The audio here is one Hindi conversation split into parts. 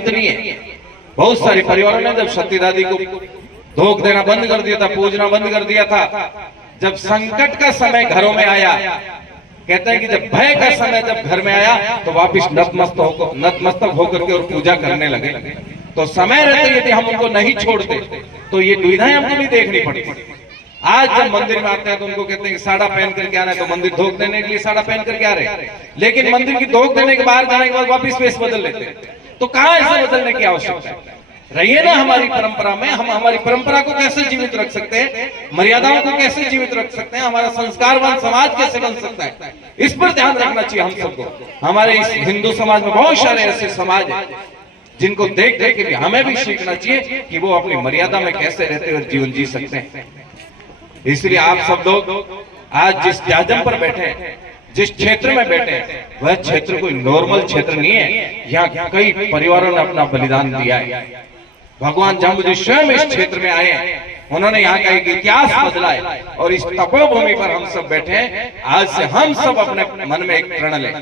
नहीं है। बहुत सारे परिवारों ने जब सती दादी को धोख देना बंद कर दिया था, पूजना बंद कर दिया था, जब संकट का समय घरों में आया, कहते हैं कि जब भय का समय जब घर में आया तो वापिस नतमस्तक होकर के और पूजा करने लगे। तो समय रहते यदि हम उनको नहीं छोड़ते तो ये दुविधाएं हमको भी देखनी पड़ती। आज जब मंदिर में आते हैं तो उनको कहते हैं कि साड़ा पहन करके आना है, तो मंदिर धोख देने के लिए साड़ा पहन करके आ रहे हैं, लेकिन मंदिर की धोख देने के बाहर जाने के बाद वापिस वेश बदल लेते हैं। तो कहां ऐसे बदलने की आवश्यकता है? रहिए ना हमारी परंपरा में। हम हमारी परंपरा को कैसे जीवित रख सकते हैं, मर्यादाओं को कैसे जीवित रख सकते हैं, हमारा संस्कारवान समाज कैसे बन सकता है, इस पर ध्यान रखना चाहिए हम सबको। हमारे इस हिंदू समाज में बहुत सारे ऐसे समाज है जिनको देख देख के हमें भी सीखना चाहिए कि वो अपनी मर्यादा में कैसे रहते और जीवन जी सकते हैं। इसलिए आप सब लोग आज जिस त्याजम पर बैठे हैं, जिस क्षेत्र में बैठे हैं, वह क्षेत्र कोई नॉर्मल क्षेत्र नहीं है। यहाँ कई परिवारों ने अपना बलिदान दिया है। भगवान जाम्बू स्वयं इस क्षेत्र में आए हैं, उन्होंने यहाँ का एक इतिहास बदला है और इस तपोभूमि पर हम सब बैठे हैं। आज से हम सब अपने मन में एक प्रण लें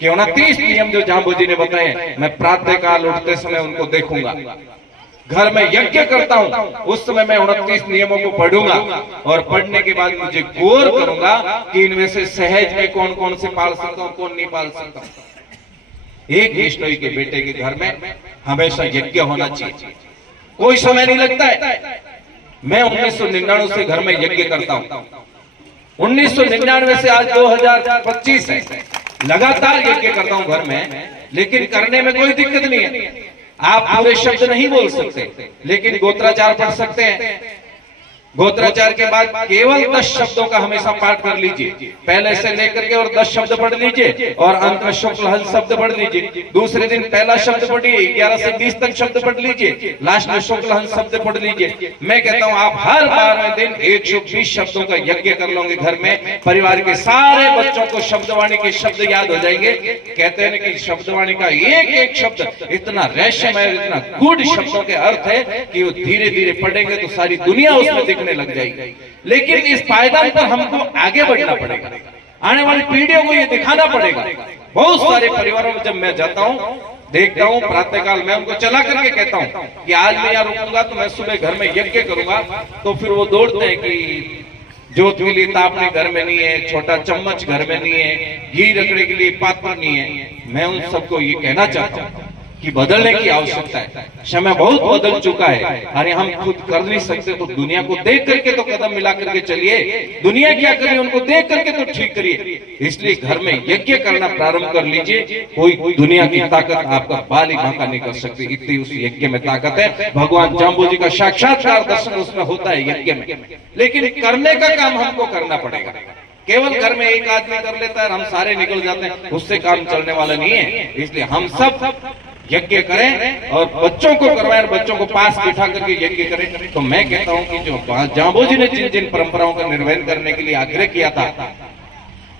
कि 29 नियम जो जाम्बू जी ने बताए, मैं प्रातः काल उठते समय उनको देखूंगा, घर में यज्ञ करता हूं उस समय मैं 29 नियमों को पढ़ूंगा और पढ़ने के बाद मुझे गौर करूंगा कि इनमें से सहज में कौन कौन से पाल सकता हूं, कौन नहीं पाल सकता हूं। एक विष्णोई के बेटे के घर में हमेशा यज्ञ होना चाहिए, कोई समय नहीं लगता है। मैं 1999 से घर में यज्ञ करता हूं, 1999 से आज 2025 है, लगातार यज्ञ करता हूं घर में, लेकिन करने में कोई दिक्कत नहीं है। आप पूरे शब्द नहीं बोल सकते, लेकिन गोत्राचार पढ़ सकते हैं। गोत्राचार के बाद केवल 10 शब्दों का हमेशा पाठ कर लीजिए, पहले से लेकर के और 10 शब्द पढ़ लीजिए और अंत में शुक्ल हंस शब्द पढ़ लीजिए। दूसरे दिन पहला शब्द पढ़िए, 11 से 20 तक शब्द पढ़ लीजिए, लास्ट में शुक्ल हंस शब्द पढ़ लीजिए। मैं कहता हूं आप हर 12वें दिन 120 शब्दों का यज्ञ कर लोगे घर में, परिवार के सारे बच्चों को शब्दवाणी के शब्द याद हो जाएंगे। कहते हैं कि शब्दवाणी का एक एक शब्द इतना रहस्यमय, इतना गूढ़ शब्दों के अर्थ है कि वो धीरे धीरे पढ़ेंगे तो सारी दुनिया उसमें लग जाएगी। लेकिन इस पायदान पर हमको आगे बढ़ना पड़ेगा, आने वाली पीढ़ियों को ये दिखाना पड़ेगा। बहुत सारे परिवारों में जब मैं जाता हूँ, देखता हूँ, प्रातःकाल मैं उनको चला करके कहता हूँ कि आज मैं यहाँ रुकूंगा तो मैं सुबह घर में यज्ञ करूंगा, तो फिर वो दौड़ते हैं कि जोत के लिए तापने घर में नहीं है, छोटा चम्मच घर में नहीं है, घी रखने के लिए पात्र नहीं है। मैं उन सबको ये कहना चाहता हूँ कि बदलने की आवश्यकता है। समय बहुत बदल चुका है, अरे हम खुद कर नहीं सकते तो दुनिया को देख करके तो कदम मिला करके चलिए। दुनिया क्या करे उनको देख करके तो ठीक करिए। इसलिए घर में यज्ञ करना प्रारंभ कर लीजिए। कोई दुनिया की ताकत आपका बाल ही बांका नहीं कर सकती, इतनी उस यज्ञ में ताकत है। भगवान जाम्बू जी का साक्षात्कार दर्शन उसमें होता है यज्ञ में, लेकिन करने का काम हमको करना पड़ेगा। केवल घर में एक आदमी कर लेता है, हम सारे निकल जाते हैं, उससे काम चलने वाला नहीं है। इसलिए हम सब यज्ञ करें और बच्चों को करवाएं, बच्चों को पास बिठा करके यज्ञ करें। तो मैं कहता हूं कि जो जाम्बू जी ने जिन जिन परंपराओं का निर्वहन करने के लिए आग्रह किया था,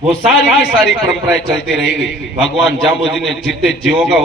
वो सारी की सारी परंपराएं चलती रहेगी। भगवान जाम्बू जी ने जितने जीवों का